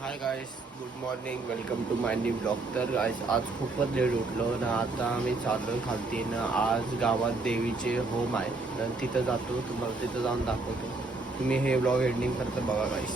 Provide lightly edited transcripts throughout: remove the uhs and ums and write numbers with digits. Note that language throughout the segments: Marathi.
High guys, good morning, welcome to my new blog. तर गाईस आज खूपच लेट उठलो ना. आता आम्ही चाललो खालती ना. आज गावात देवीचे होम आहे तर तिथं जातो. तुम्हाला तिथं जाऊन दाखवतो. तुम्ही हे ब्लॉग एंडिंग करता बघा गाईस.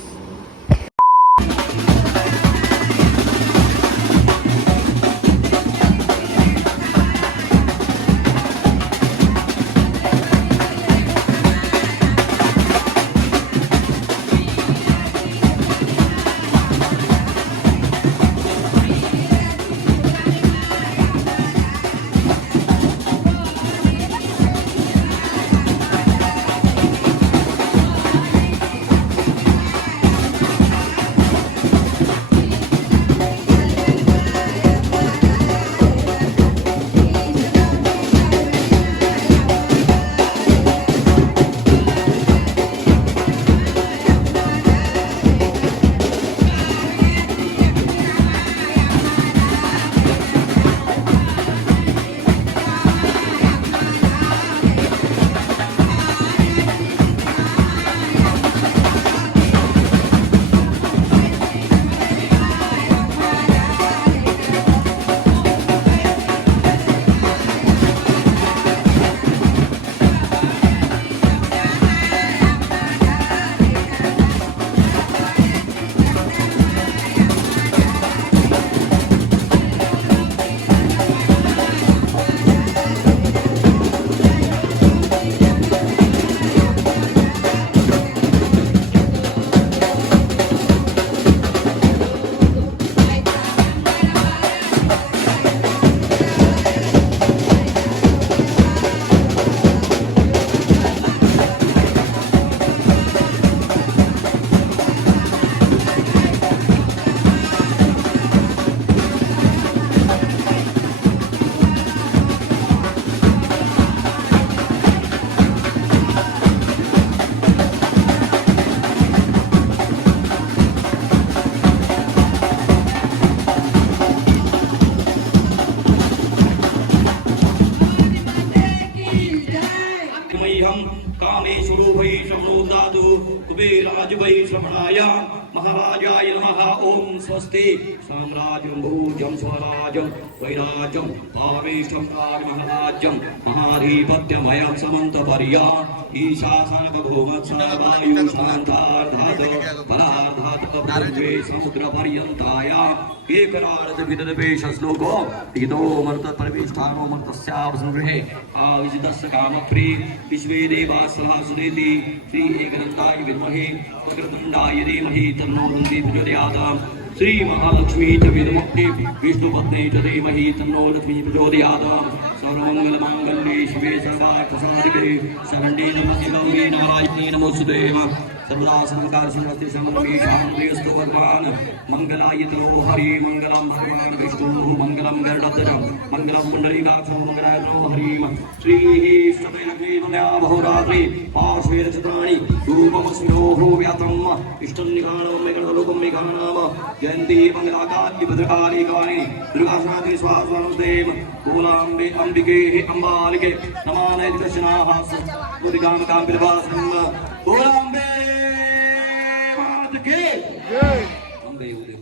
कामेश्वरो वै श्रवणो दातु कुबेराज वै श्रवणाय महाराजाय नमः. ओम स्वस्ति साम्राज्यं भोजं स्वराज्यं वैराज्यं कामेशं राजमहाराज्यं महाधिपत्यमयं समन्तपर्या ईशासनकभूमत्सवायु शान्तार्धात् परार्धात् पृथ्वी समुद्रपर्यन्ताया एकरार्धविदर्भेश श्लोको इदो मर्त परमेष्ठानो मर्तस्यावसंगृहे आविजितस्य कामप्री विश्वे देवाः सह सुनेति श्री एकदन्ताय विद्महे वक्रतुण्डाय धीमहि तन्नो दन्ति प्रचोदयात्. श्री महालक्ष्मी च विद्महे विष्णुपत्नी च धीमहि तन्नो लक्ष्मी प्रचोदयात्. सर्वमङ्गलमाङ्गल्ये शिवे सर्वार्थसाधिके शरण्ये त्र्यम्बके गौरी नारायणी नमोस्तुते. सर्वदा संकार समस्ते संगमे शान्तिस्तु भगवान्. मंगलाय तनो हरि मंगलम भगवान् विष्णु मंगलम गरुडध्वजं मंगलम पुंडरीकाक्षं मंगलाय तनो हरि. श्री इष्टदेवदेवया बहुरात्रि पार्श्वे चित्राणि रूपमस्मिनोः व्यातं इष्टनिगानं मेघलोकं मेघानाम जयन्ती मंगलाकार्य भद्रकाली काली दुर्गाशान्ति स्वास्वदेव बोलाम्बे अंबिके अंबालिके नमामि कृष्णाः पुरिकाम काम बिलवासं बोलाम्बे मात के जय. अंबे उदे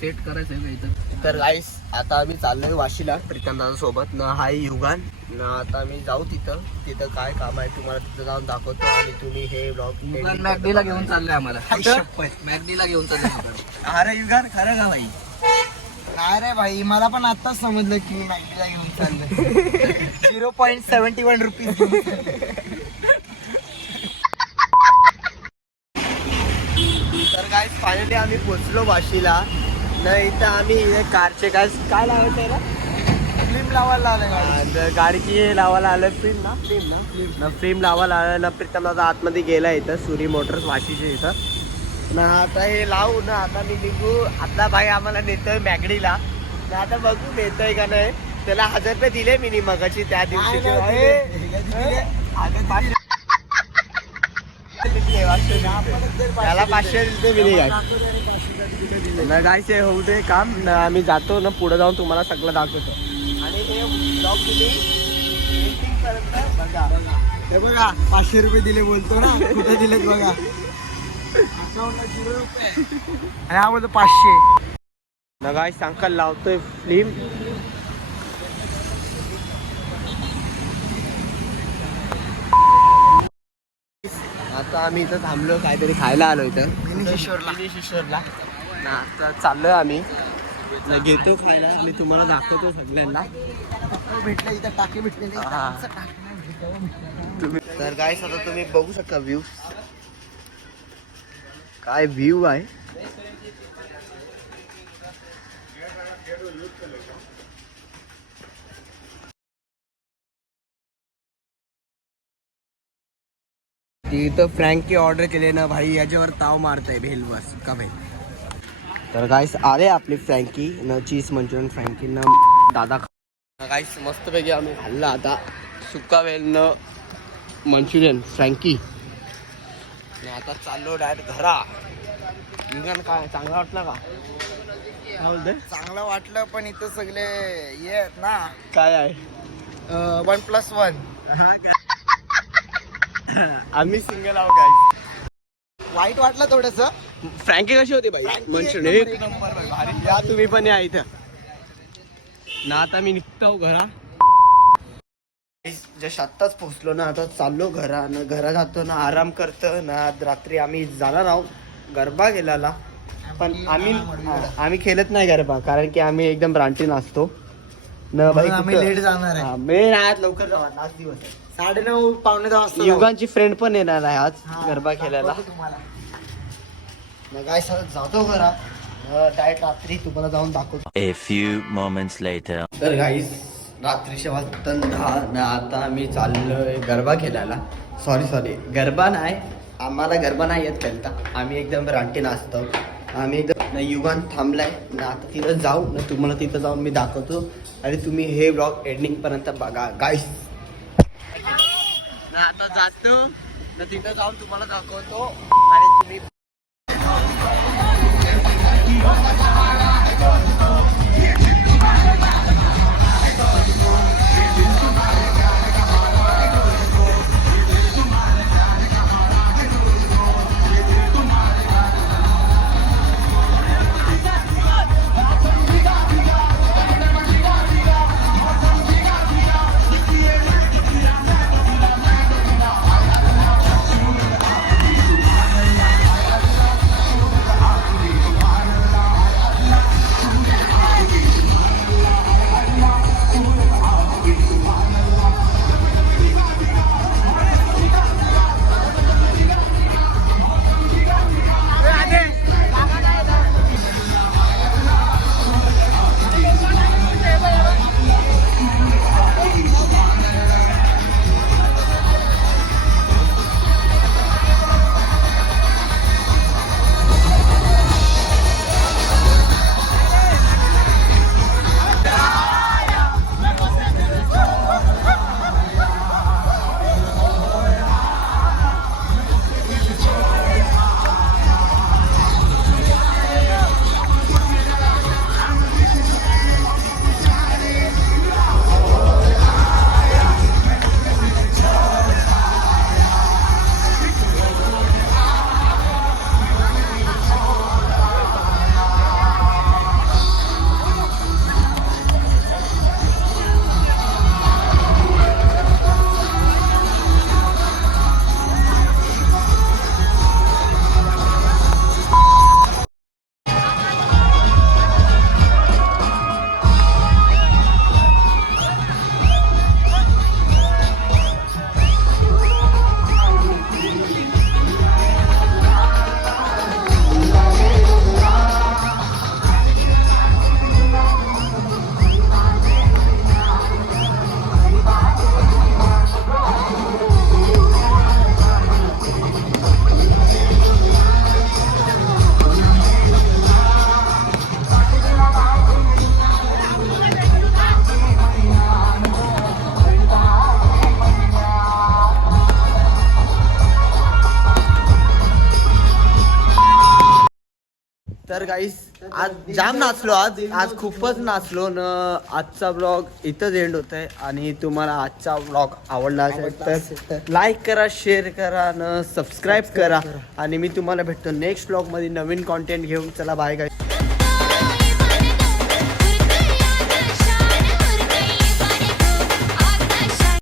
सेट करायचं आहे इथं. तर गाईस आता आम्ही चाललोय वाशीला प्रीतम दादा सोबत ना. हाय युगान ना. आता आम्ही जाऊ तिथं काय काम आहे तुम्हाला तिथं जाऊन दाखवतो आणि तुम्ही हे ब्लॉग मॅगडीला घेऊन चाललंय आम्हाला. मॅगडीला घेऊन चाललंय. अरे युगान खरं का भाई? काय रे भाई, मला पण आताच समजलं की मी मॅगडीला घेऊन चाललोय. 0.71 रुपीज. तर काय फायनली आम्ही पोचलो वाशीला ना. इथं आम्ही कारचे काय लावायचं आहे ना, फिल्म लावायला आलोय. गाडीची हे लावायला आलं फ्रेम ना फ्रेम लावायला आलं ना. प्रीतम दादा आतमध्ये गेला इथं सुरी मोटर्स वाशीचे इथं ना. आता हे लावू ना. आता मी निघू. आता भाई आम्हाला नेतोय मॅगडीला ना. आता बघू नेतोय का नाही. त्याला 1000 रुपये दिले मी मगाची त्या दिवशी. त्याला 500 दिले मी ना. गायचे होऊ दे काम ना. आम्ही जातो ना पुढे जाऊन तुम्हाला सगळं दाखवतो. आणि हे ब्लॉग तुम्ही एडिटिंग पर्यंत बघा. हे बघा 500 रुपये दिले बोलतो ना, कुठे दिलेत बघा. अकाउंटला 0 रुपये आणि हा बोलतो 500. ना. गाय सांकाल लावतोय फिल्म. आता आम्ही इथं थांबलो काहीतरी खायला आलो इथं मिनीश्वरला ना. आता चाललोय आम्ही ना. घेतो खायला आणि तुम्हाला दाखवतो सगळ्यांना. भेटलं इथं टाके भेटलेले. हा. तर काय आता तुम्ही बघू शकता व्ह्यू. काय व्ह्यू आहे. इथं फ्रँकी ऑर्डर केले ना भाई. याच्यावर ताव मारताय भेल बस का भाई. तर गाईस आले आपली फ्रँकी न. चीज मंचुरियन फ्रँकी न दादा. गाईस मस्तपैकी आम्ही खाल्लं आता. सुका वेल न मंचुरियन फ्रँकी. आता चाललो डायरेक्ट घरा. निघान काय चांगला वाटलं का? काय बोलते? चांगलं वाटलं पण इथं सगळे हे आहेत ना. काय आहे 1+1. आम्ही सिंगल आहोत गाईस. वाईट वाटलं थोडस. फ्रँकी कशी होती भाई? मंचुरियन एक नंबर भाई. या तुम्ही पण या इथं ना. आता मी निघतो घरा. जस्ट आत्ताच पोहोचलो ना. आता चाललो घरा ना. घरा जातो ना. आराम करतो ना. रात्री आम्ही जाणार आहोत गरबा गेलेला पण आम्ही खेळत नाही गरबा कारण की आम्ही एकदम रानटी असतो ना भाई. आम्ही लेट जाणार आहे. मी नाही लवकर जाऊ. लास्ट दिवस आहे. 9:30 पावणे 10 वाजता युगांची फ्रेंड पण येणार आहे आज गरबा खेळायला. तुम्हाला. काय जातो घरा डायरेक्ट रात्री तुम्हाला जाऊन दाखवतो. A few moments later. तर गाईस रात्रीच्या वाजता 10 ना. आता आम्ही चाललोय गरबा खेळायला. सॉरी गरबा नाही. आम्हाला गरबा नाही येत खेळता. आम्ही एकदम रानटी नाचतो. आम्ही एकदम युगान थांबलाय ना. आता तिथं जाऊ ना. तुम्हाला तिथं जाऊन मी दाखवतो आणि तुम्ही हे ब्लॉग एंडिंग पर्यंत बघा गाईस ना. आता जातो ना. तिथं जाऊन तुम्हाला दाखवतो आणि तुम्ही तर गाईस आज जाम नाचलो, आज खूपच नाचलो न. आजचा ब्लॉग इथंच एंड होत आहे. आणि तुम्हाला आजचा ब्लॉग आवडला असेल तर लाईक करा, शेअर करा न सबस्क्राईब करा. आणि मी तुम्हाला भेटतो नेक्स्ट ब्लॉग मध्ये नवीन कॉन्टेंट घेऊन. चला बाय गाईस.